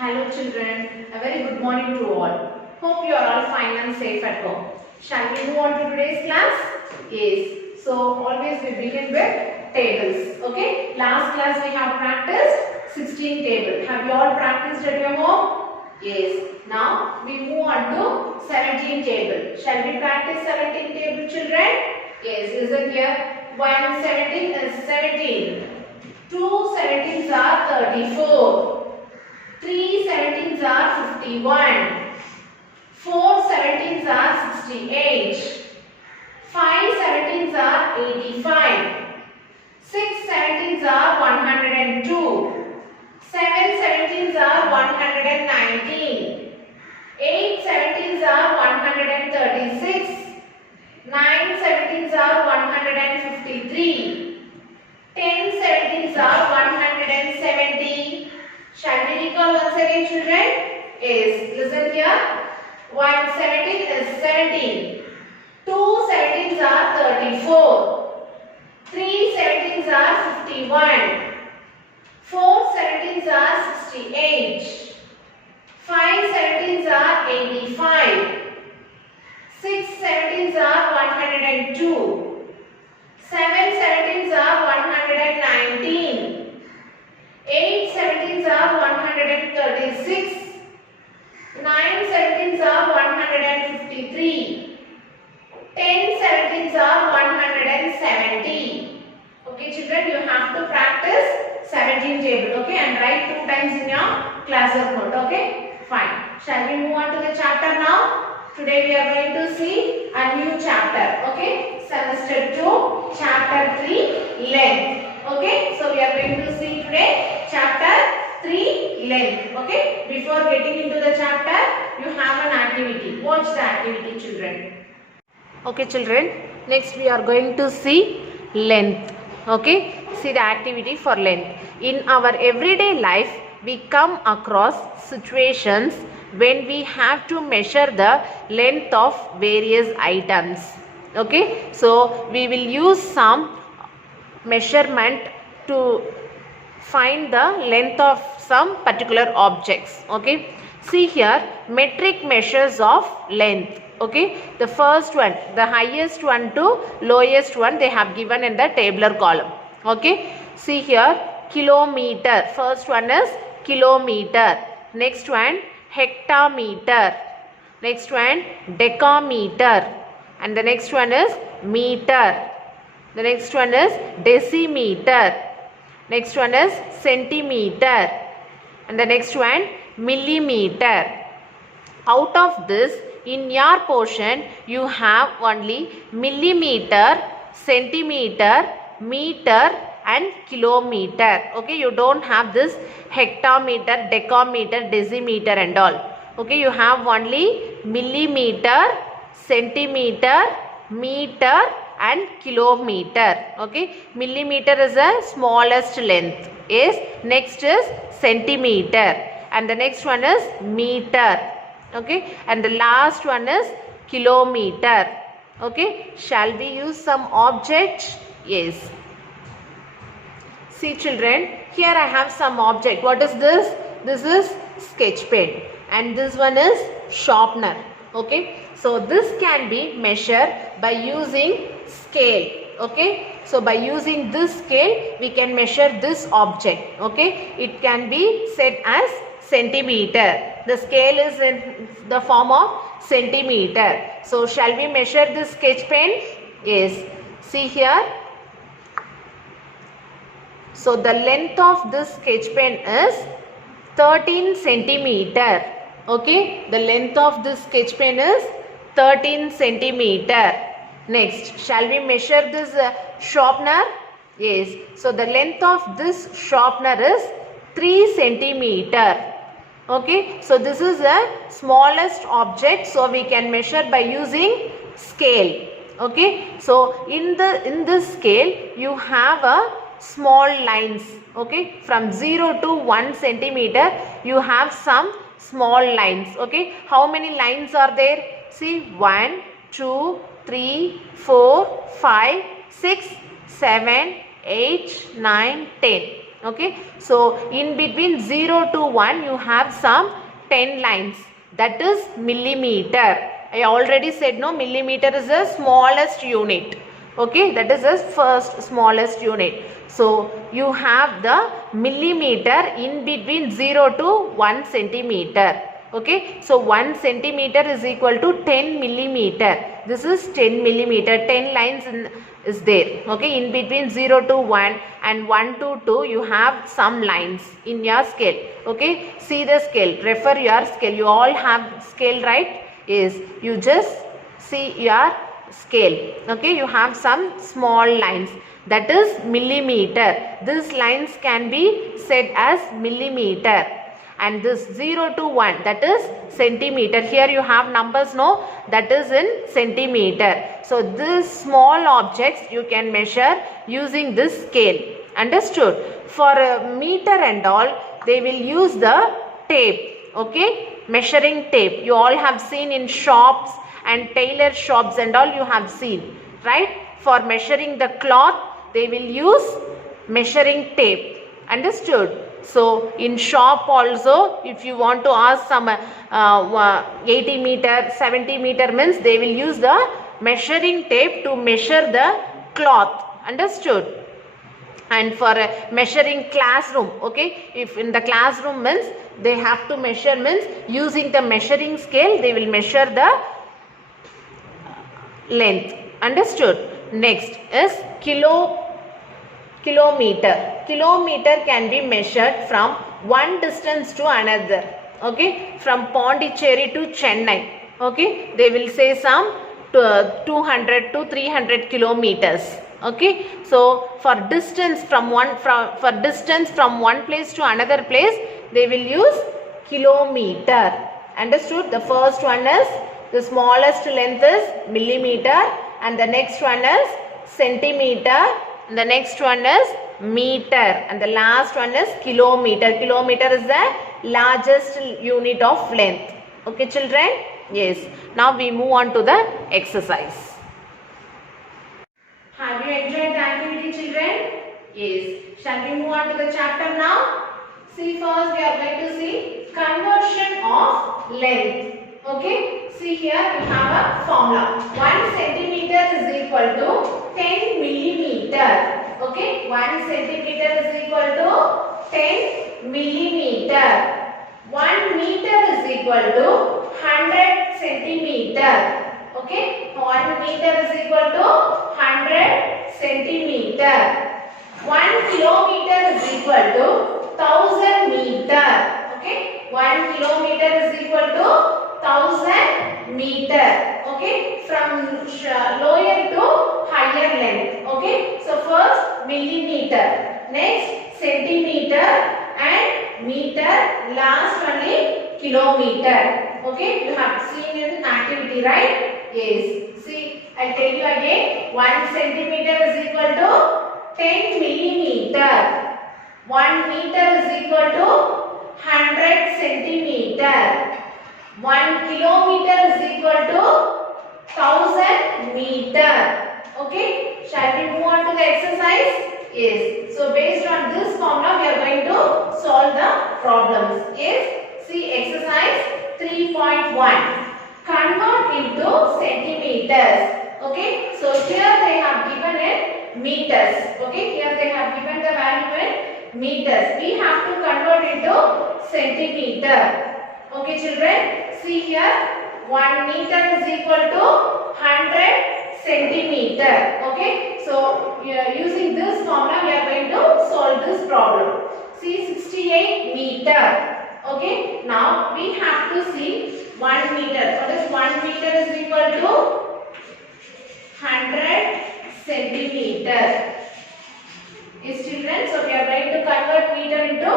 Hello children, a very good morning to all. Hope you are all fine and safe at home. Shall we move on to today's class? Yes. So always we begin with tables. Okay. Last class we have practiced 16 table. Have you all practiced at your home? Yes. Now we move on to 17 table. Shall we practice 17 table children? Yes. Listen here. 1 17 is 17. 2 17s are 34. 3 17s are 51. 4 17s are 68. 5 17s are 85. 6 17s are 102. 7 17s are 119. 8 17s are 136. 9 17s are 153. 10 17s are 170. Shall we recall once again children? Yes. Listen here. 1 17 is 17. 2 17s are 34. 3 17s are 51. 4 17s are 68. 5 17s are 85. 6 17s are 102. 7 17s are 119. 8 17s are 136. 9 17s are 153. 10 17s are 170. Okay children, you have to practice 17 table, okay, and write 2 times in your class note, okay. Fine. Shall we move on to the chapter now? Today we are going to see a new chapter, okay. Semester 2, chapter 3, length. Okay, so we are going to see today chapter 3, length. Okay, before getting into the chapter, you have an activity. Watch the activity children. Okay children, next we are going to see length. Okay, see the activity for length. In our everyday life, we come across situations when we have to measure the length of various items. Okay, so we will use some measurement to find the length of some particular objects. Okay, see here, metric measures of length. Okay, the first one, the highest one to lowest one, they have given in the tabular column. Okay, see here, kilometer. First one is kilometer. Next one, hectometer. Next one, decameter. And the next one is meter. The next one is decimeter. Next one is centimeter. And the next one, millimeter. Out of this, in your portion, you have only millimeter, centimeter, meter and kilometer. Okay, you don't have this hectometer, decameter, decimeter and all. Okay, you have only millimeter, centimeter, meter and kilometer. Okay, millimeter is the smallest length. Yes, next is centimeter and the next one is meter. Okay, and the last one is kilometer. Okay, shall we use some object? Yes. See children, here I have some object. What is this? This is sketch pen and this one is sharpener. Okay, so this can be measured by using scale. Okay, so by using this scale we can measure this object. Okay, it can be set as centimeter. The scale is in the form of centimeter. So shall we measure this sketch pen? Yes. See here. So the length of this sketch pen is 13 centimeter. Okay, the length of this sketch pen is 13 centimeter. Next, shall we measure this sharpener? Yes. So the length of this sharpener is 3 centimeter. Okay, so this is the smallest object, so we can measure by using scale. Okay, so in this scale you have a small lines. Okay, from 0 to 1 centimeter you have some small lines. Okay, how many lines are there? See, 1 2 3 4 5 6 7 8 9 10. Okay, so in between 0 to 1 you have some 10 lines, that is millimeter. I already said no, millimeter is the smallest unit. Okay, that is the first smallest unit. So you have the millimeter in between 0 to 1 centimeter. Okay, so 1 centimeter is equal to 10 millimeter. This is 10 millimeter. 10 lines is there. Okay, in between 0 to 1 and 1 to 2 you have some lines in your scale. Okay, see the scale, refer your scale. You all have scale, right? Yes, you just see your scale. Okay, you have some small lines, that is millimeter. These lines can be said as millimeter. And this 0 to 1, that is centimeter. Here you have numbers, no, that is in centimeter. So these small objects you can measure using this scale. Understood? For a meter and all, they will use the tape. Okay, measuring tape. You all have seen in shops and tailor shops and all, you have seen, right? For measuring the cloth, they will use measuring tape. Understood? So in shop also, if you want to ask some 80 meter, 70 meter means they will use the measuring tape to measure the cloth. Understood? And for measuring classroom, okay, if in the classroom means they have to measure, means using the measuring scale they will measure the length. Understood? Next is kilometer. Kilometer can be measured from one distance to another. Okay, from Pondicherry to Chennai. Okay, they will say some 200 to 300 kilometers. Okay, so for distance from one place to another place, they will use kilometer. Understood? The first one is, the smallest length is millimeter, and the next one is centimeter, and the next one is meter, and the last one is kilometer. Kilometer is the largest unit of length. Okay, children? Yes. Now we move on to the exercise. Have you enjoyed the activity, children? Yes. Shall we move on to the chapter now? See, first we are going to see conversion of length. Okay. See, here we have a formula. 1 centimeter is equal to 10 millimeter. Okay. 1 centimeter is equal to 10 millimeter. 1 meter is equal to 100 centimeter. Okay, 1 meter is equal to 100 centimeter. 1 kilometer is equal to 1000 meter. Okay, 1 kilometer is equal to 1000 meter. Okay, from lower to higher length. Okay, so first millimeter, next centimeter and meter, last only kilometer. Okay, you have seen in activity, right? Yes. See, I'll tell you again. 1 centimeter is equal to 10 millimeter. 1 meter is equal to 100 centimeter. 1 kilometer is equal to 1000 meter. Okay. Shall we move on to the exercise? Yes. So based on this formula, we are going to solve the problems. Yes. See exercise 3.1. Convert into centimeters. Okay. So here they have given it meters. Okay. Here they have given the value in meters. We have to convert into centimeter. Okay, children. See here. 1 meter is equal to 100 centimeter. Okay. So using this formula, we are going to solve this problem. See 68 meter. Okay, now we have to see 1 meter. What is 1 meter is equal to 100 centimeter. Yes, children. So we are going to convert meter into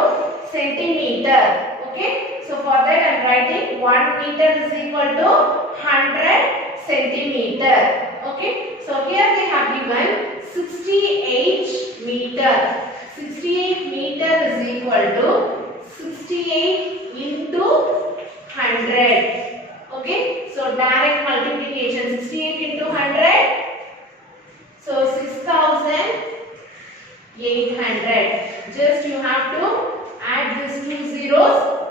centimeter. Okay. So for that I am writing 1 meter is equal to 100 centimeter. Okay. So here they have given 68 meter. 68 meter is equal to 68 into 100. Okay, so direct multiplication. 68 into 100. So 6800. Just you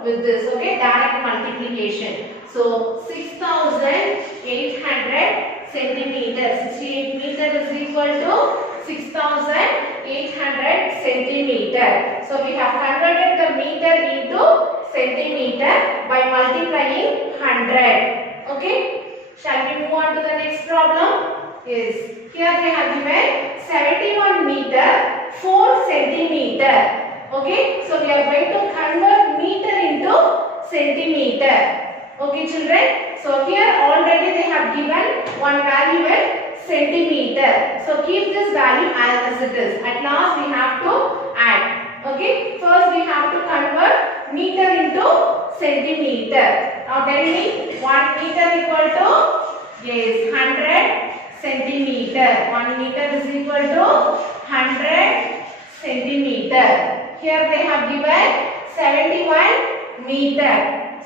with this. Okay, direct multiplication. So 6,800 centimeters. 68 meter is equal to 6,800 centimeter. So we have converted the meter into centimeter by multiplying 100. Okay. Shall we move on to the next problem? Yes. Here they have given 71 meter 4 centimeter. Okay. So we are going to convert meter into centimeter. Okay, children. So here already they have given one value in centimeter. So keep this value as it is. At last we have to add. Okay. First we have to convert meter into centimeter. Now tell me, 1 meter equal to, yes, 100 centimeter. 1 meter is equal to 100 centimeter. Here they have given 71 meter.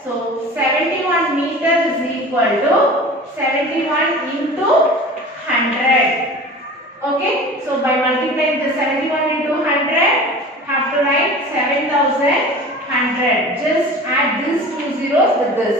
So 71 meter is equal to 71 into 100. Okay. So by multiplying the 71 into 100, have to write 7,100. Just add these two zeros with this.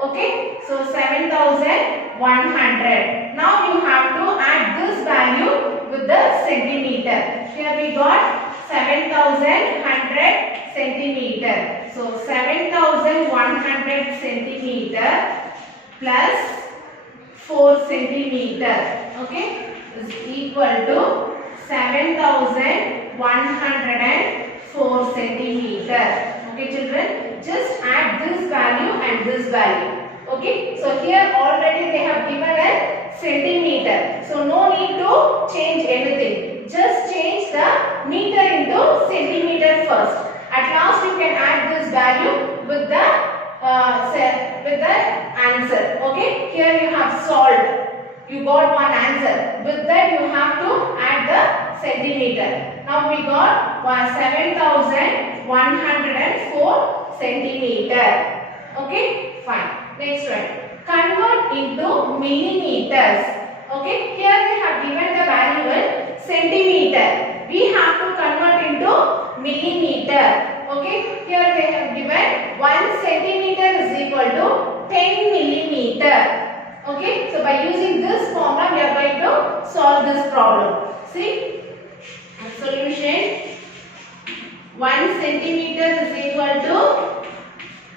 Okay. So 7,100. Now you have to add this value with the centimeter. Here we got 7,100 centimeter. So 7,100 centimeter plus 4 centimeter. Okay, is equal to 7,104 centimeter. Okay, children, just add this value and this value. Okay, so here already they have given a centimeter. So no need to change anything. Just change the meter into centimeter first. At last you can add this value with the answer. Okay, here you have solved. You got one answer. With that you have to add the centimeter. Now we got 7,104 centimeter. Okay, fine. Next one. Convert into millimeters. Okay, here they have given the value in centimeter. We have to convert into millimeter. Okay, here they have given 1 centimeter is equal to 10 millimeter. Okay, so by using this formula we are going to solve this problem. See, solution, 1 centimeter is equal to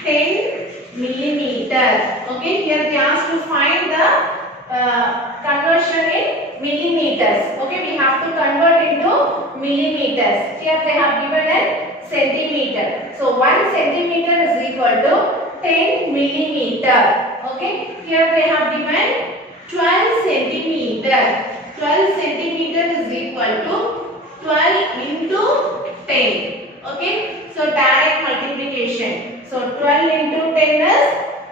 10 millimeter. Okay, here they ask to find the conversion in millimeters. Okay, we have to convert into millimeters. Here they have given a centimeter. So 1 centimeter is equal to 10 millimeter. Okay, here they have given 12 centimeter. 12 centimeter is equal to 12 into 10. Okay, so direct multiplication. So 12 into 10 is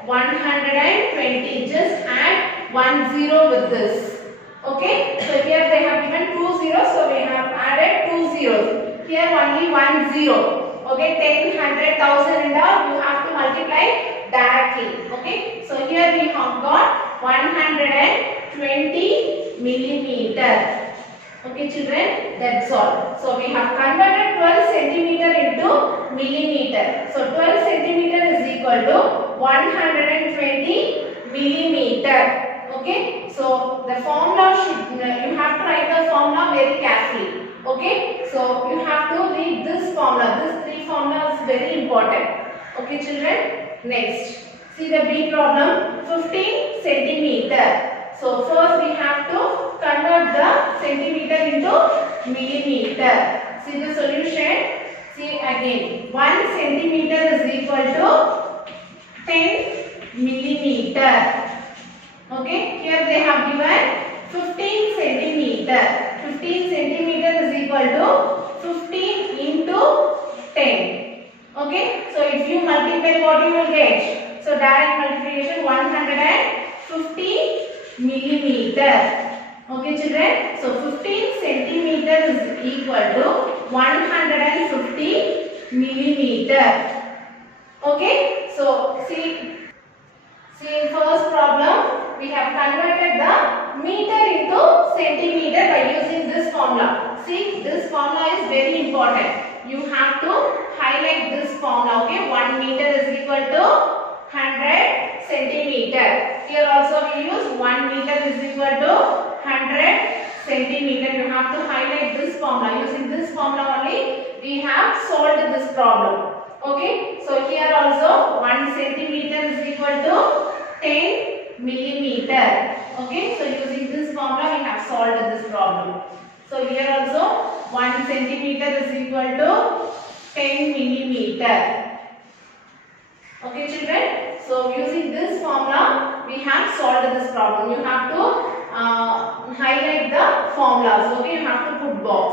120. Just add 1 0 with this. Okay, so here they have given 2 zeros, so we have added 2 zeros. Here only 1 0. Okay, 10, 100, 1000 and all you have to multiply directly. Okay, so here we have got 120 millimeter. Okay, children, that's all. So we have converted 12 centimeter into millimeter. So 12 centimeter is equal to 120 millimeter. Okay, so the formula should, you have to write the formula very carefully. Okay, so you have to read this formula. This 3 formula is very important. Okay, children, next, see the B problem, 15 centimeter. So first we have to convert the centimeter into millimeter. See the solution. See again, 1 centimeter is equal to 10 millimeter. Okay, here they have given 15 centimeter. 15 centimeter is equal to 15 into 10. Okay, so if you multiply, what you will get? So direct multiplication, 150 millimeter. Okay, children, so 15 centimeter is equal to 150 millimeter. Okay, so see in first problem we have converted the meter into centimeter by using this formula. See, this formula is very important. you have to highlight this formula. Okay, 1 meter is equal to 100 centimeter. Here also we use 1 meter is equal to 100 centimeter. You have to highlight this formula. Using this formula only we have solved this problem. Okay, so here also 1 centimeter is equal to 10 millimeter. Okay, so using this formula we have solved this problem. So here also 1 centimeter is equal to 10 millimeter. Okay children, so using this formula we have solved this problem. You have to highlight the formulas. Okay, you have to put box.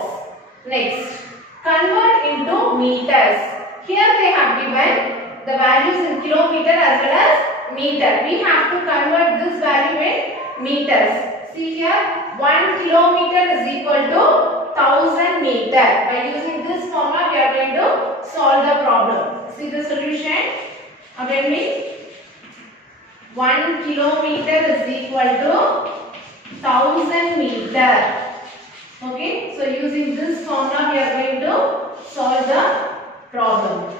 Next, convert into meters. Here they have given the values in kilometer as well as meter. We have to convert this value in meters. See here, 1 kilometer is equal to 1000 meter. By using this formula we are going to solve the problem. See the solution. Again me, 1 kilometer is equal to 1000 meter. Okay, so using this formula we are going to solve the problem.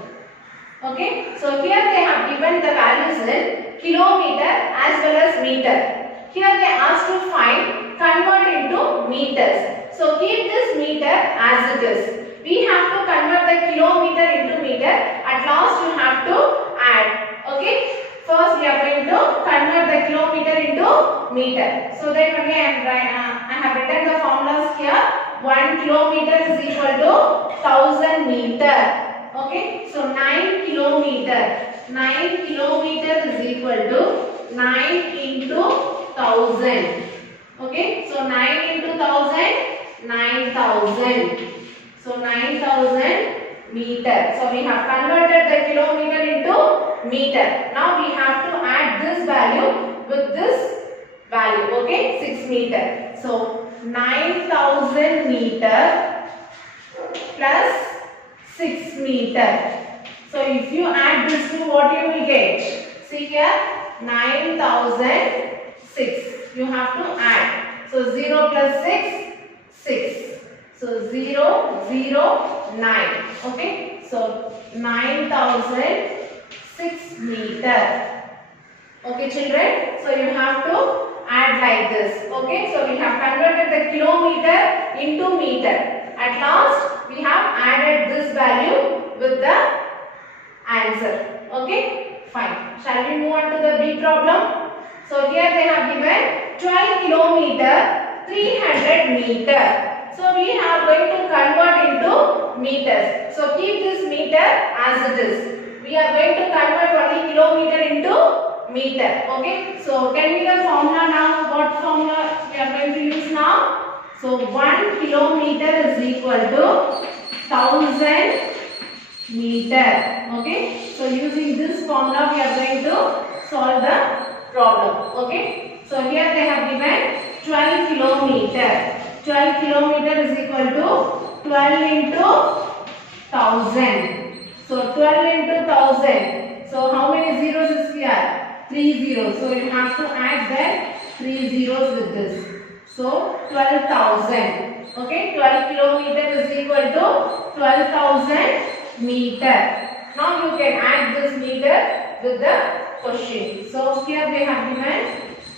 Okay, so here they have given the values in kilometer as well as meter. Here they asked to find, convert into meters. So keep this meter as it is. We have to convert the kilometer into meter. At last you have to add. Okay, first we are going to convert the kilometer into meter. So that again I have written the formulas here. 1 kilometer is equal to 1000 meter. Okay, so 9 kilometer. 9 kilometer is equal to 9 into 1000. Okay, so 9 into 1000, 9000. So 9000 meter. So we have converted the kilometer into meter. Now we have to add this value with this value. Okay, 6 meter. So 9000 meter plus 6 meter. So if you add this to, what you will get? See here, 9006. You have to add. So 0 plus 6, 6. So 0, 0, 9. Okay. So 9006 meter. Okay children. So you have to add like this. Okay. So we have converted the kilometer into meter. At last we have added this value with the answer. Okay. Fine. Shall we move on to the big problem? So here they have given 12 kilometer 300 meter. So we are going to convert into meters. So keep this meter as it is. We are going to convert only kilometer into meter. Okay. So tell me the formula now. What formula we are going to use now? So 1 kilometer is equal to 1000 meter. Okay. So using this formula we are going to solve the problem. Okay. So here they have given 12 kilometer. 12 kilometer is equal to 12 into 1000. So 12 into 1000. So how many zeros is here? 3 zeros. So you have to add that 3 zeros with this. So 12,000. Okay, 12 kilometer is equal to 12,000 meter. Now you can add this meter with the question. So here they have given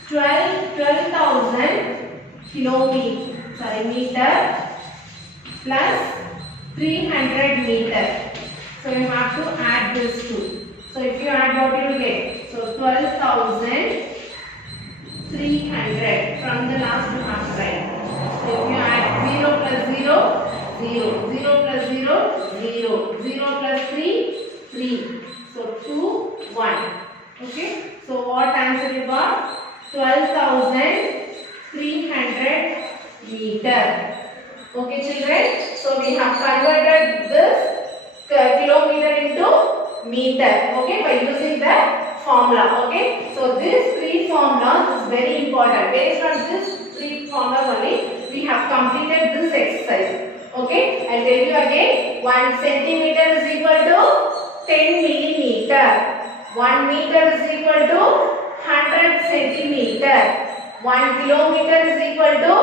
12,000 meter plus 300 meter. So you have to add this two. So if you add, what you will get? So 12,300. From the last you have to write. So if you add 0 plus 0, 0. 0 plus 0, 0. 0 plus 3, 3. So 2, 1. Okay. So what answer you got? 12,300 meter. Okay children. So we have converted this kilometer into meter. Okay, by using the formula. Okay. So these three formulas is very important. Based on this three formulas only, we have completed this exercise. Okay. I'll tell you again. 1 centimeter is equal to 10 millimeter. 1 meter is equal to 100 centimeter. 1 kilometer is equal to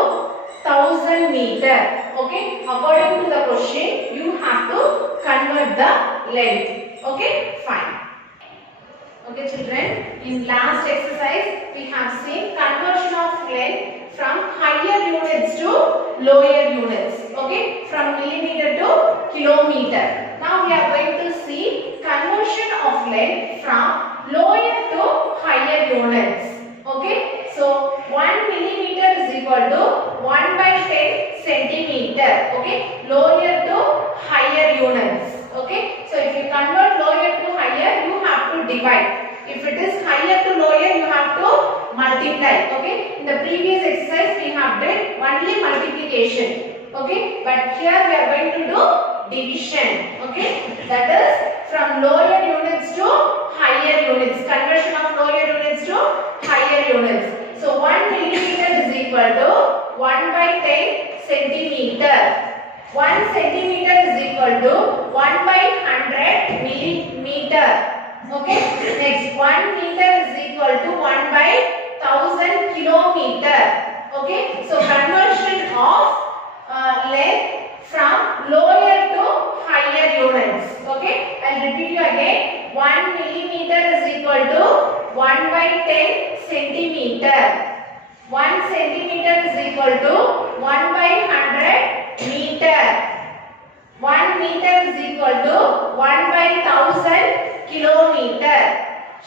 1000 meter. Okay. According to the question, you have to convert the length. Okay, fine. Okay children, in last exercise we have seen conversion of length from higher units to lower units. Okay, from millimeter to kilometer. Now we are going to see conversion of length from lower to higher units. Okay, so 1 millimeter is equal to 1 by 10 centimeter. Okay, lower to higher units. Okay, so if you convert lower to higher, you have to divide. If it is higher to lower, you have to multiply. Okay, in the previous exercise we have done only multiplication. Okay, but here we are going to do division. Okay, that is from lower units to higher units. Conversion of lower units to higher units. So 1 millimeter is equal to 1 by 10 centimeter. 1 centimeter is equal to 1 by 100 millimeter. Okay. Next, 1 meter is equal to 1 by 1000 kilometer. Okay. So conversion of length from lower to higher units. Okay. I'll repeat you again. 1 millimeter is equal to 1 by 10 centimeter. 1 centimeter is equal to 1 by 100 meter. 1 meter is equal to 1 by 1000 kilometer.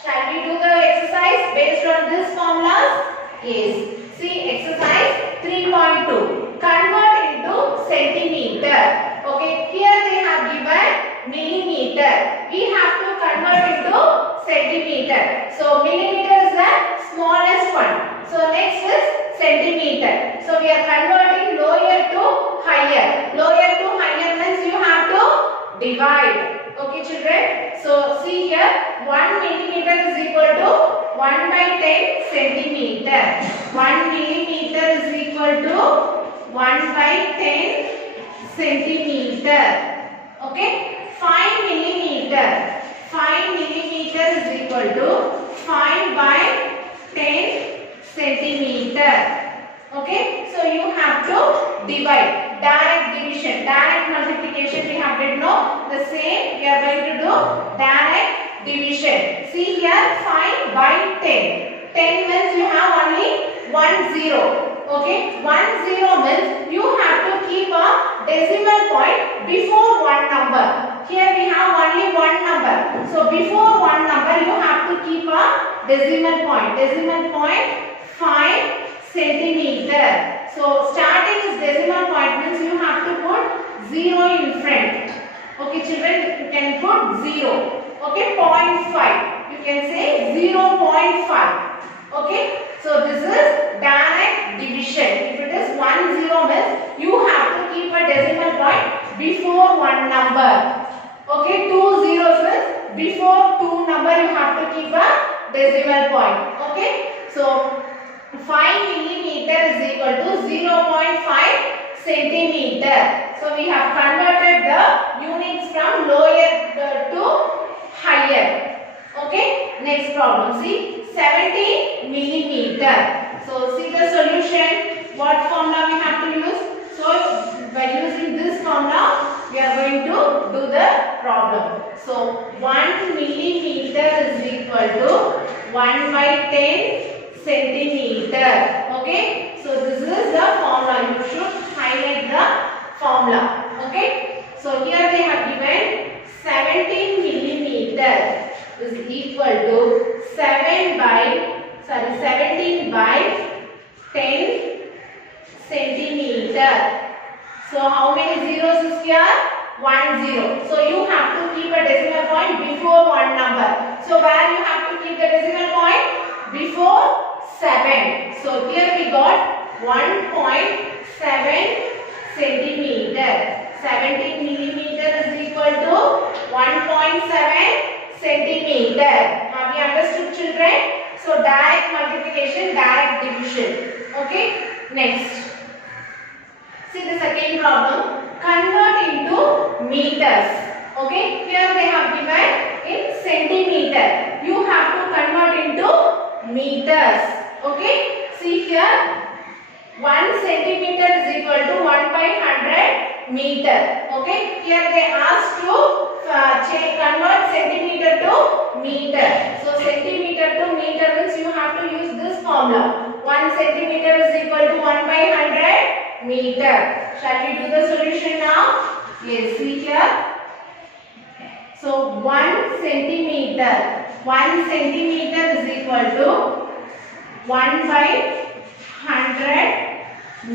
Shall we do the exercise based on this formulas? Yes. See exercise 3.2. Convert into centimeter. Okay. Here they have given millimeter. We have to convert into centimeter. So millimeter is the smallest one. So next is centimeter. So we are converting lower to higher. Lower to higher means you have to divide. Okay children. So see here 1 millimeter is equal to 1 by 10 centimeter. 1 millimeter is equal to 1 by 10 centimeter. Okay. 5 millimeter. 5 millimeter is equal to 5 by 10 centimeter. Okay, so you have to divide. Direct division, direct multiplication we have did no. The same we are going to do direct division. See here 5 by 10. 10 means you have only 1 0. Okay, 1 0 means you have to keep a decimal point before one number. Here we have only one number. So before one number you have to keep a decimal point. Decimal point 5 centimeter. So starting is decimal point means you have to put 0 in front. Okay children, you can put 0. Okay, 0.5. You can say 0.5. Okay, so this is direct division. If it is 1 0 means you have to keep a decimal point before one number. Okay, 2 zeros means before two number you have to keep a decimal point. Okay, so 5 millimeter is equal to 0.5 centimeter. So we have converted the units from lower to higher. Okay, next problem. See 70 millimeter. So see the solution. What formula we have to use? So by using this formula we are going to do the problem. So 1 millimeter is equal to 1 by 10 centimeter. Okay, so this is the formula. You should highlight the formula. Okay, so here they have given 17 millimeter is equal to 17 by 10 centimeter. So how many zeros is here? 1 0. So you have to keep a decimal point before one number. So where you have to keep the decimal point? Before 7. So here we got 1.7 centimeter. 17 millimeter is equal to 1.7 centimeter. Have you understood children? So direct multiplication, direct division. Okay. Next. See the second problem. Convert into meters. Okay. Here they have given in centimeter. You have to convert into meters. Okay. See here 1 centimeter is equal to 1 by 100 meter. Okay, here they asked to convert centimeter to meter. So centimeter to meter means you have to use this formula. 1 centimeter is equal to 1/100 meter. Shall we do the solution now? Yes, see here. So 1 centimeter is equal to 1/100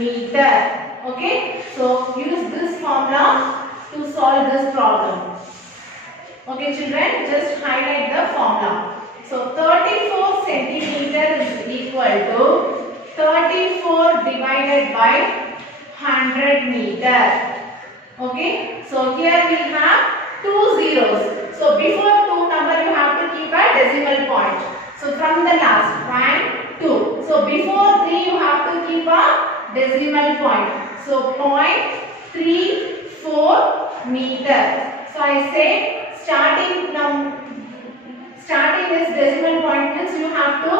meter. Okay, so use this formula to solve this problem. Okay children, just highlight the formula. So 34 centimeter is equal to 34 divided by 100 meter. Okay, so here we have two zeros. So before two number you have to keep a decimal point. So from the last 1, 2. So before 3 you have to keep a decimal point. So 0.34 meter. So I say starting this decimal point means you have to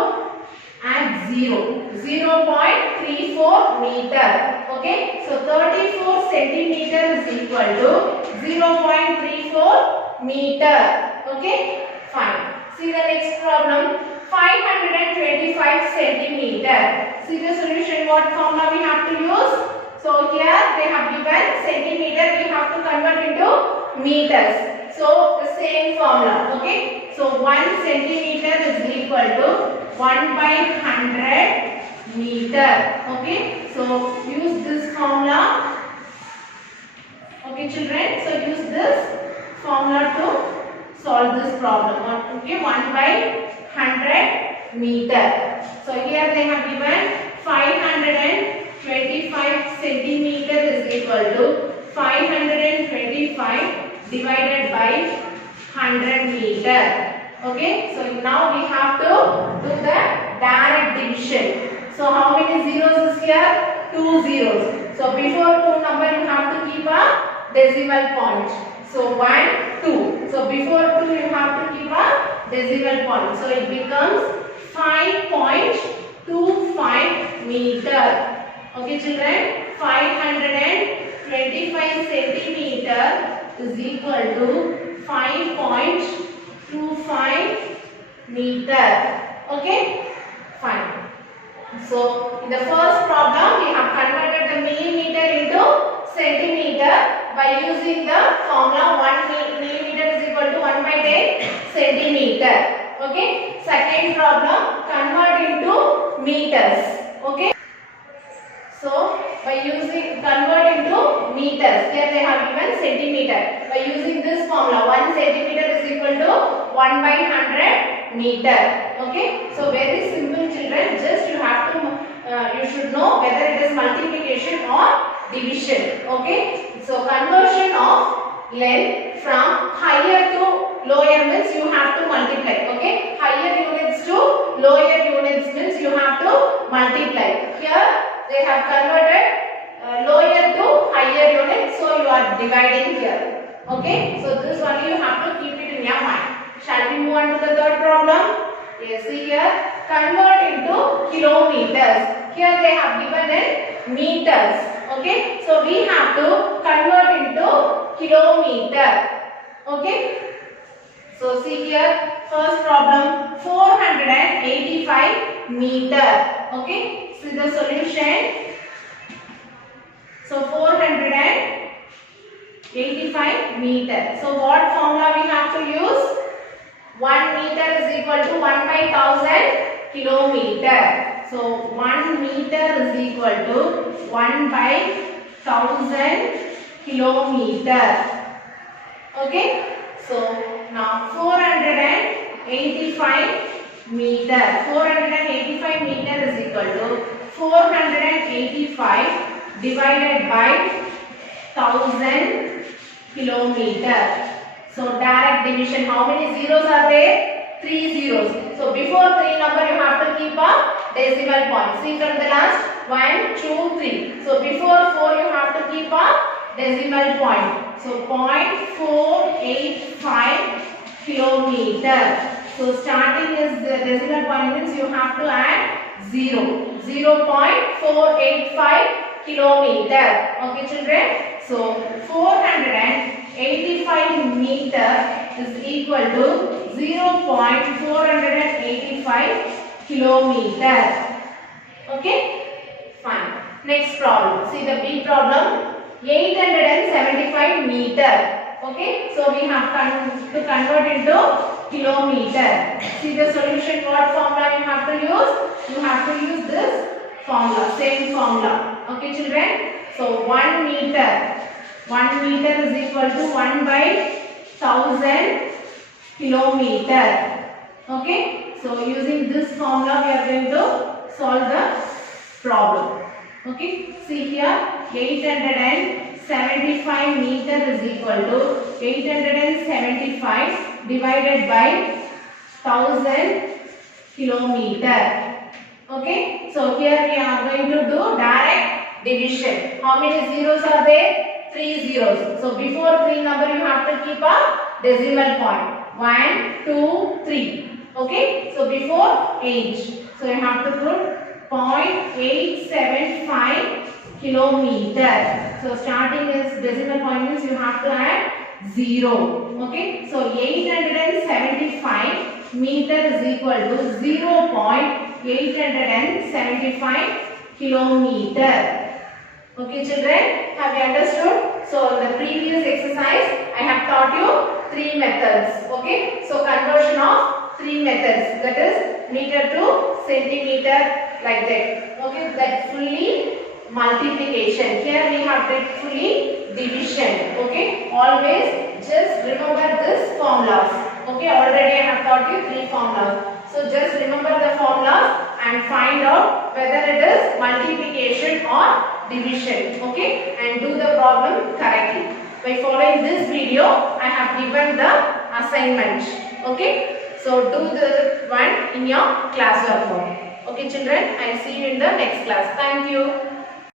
add 0.34 meter. Okay, so 34 centimeter is equal to 0.34 meter. Okay, fine. See the next problem. 525 centimeter. See the solution. What formula we have to use? So here they have given centimeter. We have to convert into meters. So the same formula. Okay. So 1 centimeter is equal to 1/100 meter. Okay. So use this formula. Okay children. So use this formula to solve this problem. Okay. 1/100 meter. So here they have given 525 centimeter is equal to 525 divided by 100 meter. Okay, so now we have to do the direct division. So how many zeros is here? 2 zeros. So before two number you have to keep a decimal point. So 1, 2. So before 2 you have to keep a decimal point. So it becomes 5.25 meter. Okay children, 525 centimeter is equal to 5.25 meter. Okay, fine. So in the first problem we have converted the millimeter into centimeter by using the formula 1 millimeter is equal to 1/10 centimeter. Okay, second problem, convert into meters. Okay, so by using convert into meters, here they have given centimeter. By using this formula 1 centimeter is equal to 1/100 meter. Okay, so very simple children, just you have to you should know whether it is multiplication or division. Okay, so conversion of length from higher to lower means you have to multiply. Okay, higher units to lower units means you have to multiply. Here they have converted lower to higher units, so you are dividing here. Okay, so this only you have to keep it in your mind. Shall we move on to the third problem? Yes, see here, convert into kilometers. Here they have given in meters. Okay, so we have to convert into kilometer. Okay, so see here, first problem, 485 meter. Okay, see the solution. So 485 meter. So what formula we have to use? 1 meter is equal to 1/1000 kilometer. So 1 meter is equal to 1/1000 kilometer. Okay, so now 485 meter. 485 meter is equal to 485 divided by 1000 kilometer. So direct division, how many zeros are there? 3 zeros. So before 3 number you have to keep a decimal point. See from the last 1, 2, 3. So before 4 you have to keep a decimal point. So 0.485 kilometer. So starting is the decimal point means you have to add 0. 0.485 kilometer. Okay children, so 485 meter is equal to 0.485 kilometer. Okay, fine. Next problem, see the big problem, 875 meter. Okay, so we have to convert into kilometer. See the solution, what formula you have to use? You have to use this formula, same formula. Okay children, so 1 meter is equal to 1 by 1000 kilometer. Okay, so using this formula we are going to solve the problem. Okay, see here, 875 meter is equal to 875 divided by 1000 kilometer. Okay, so here we are going to do direct division. How many zeros are there? 3 zeros. So before 3 number you have to keep a decimal point. 1, 2, 3. Okay, so before 8. So you have to put 0.875 kilometer. So starting is decimal point means you have to add 0. Okay, so 875 meter is equal to 0.875 kilometer. Okay children, have you understood? So in the previous exercise I have taught you 3 methods. Okay, so conversion of 3 methods, that is meter to centimeter, like that. Okay, that fully multiplication. Here we have that fully division. Okay, always just remember this formulas. Okay, already I have taught you 3 formulas. So just remember the formulas and find out whether it is multiplication or division. Okay, and do the problem correctly. By following this video, I have given the assignment. Okay, so do the one in your class work. Okay children, I will see you in the next class. Thank you.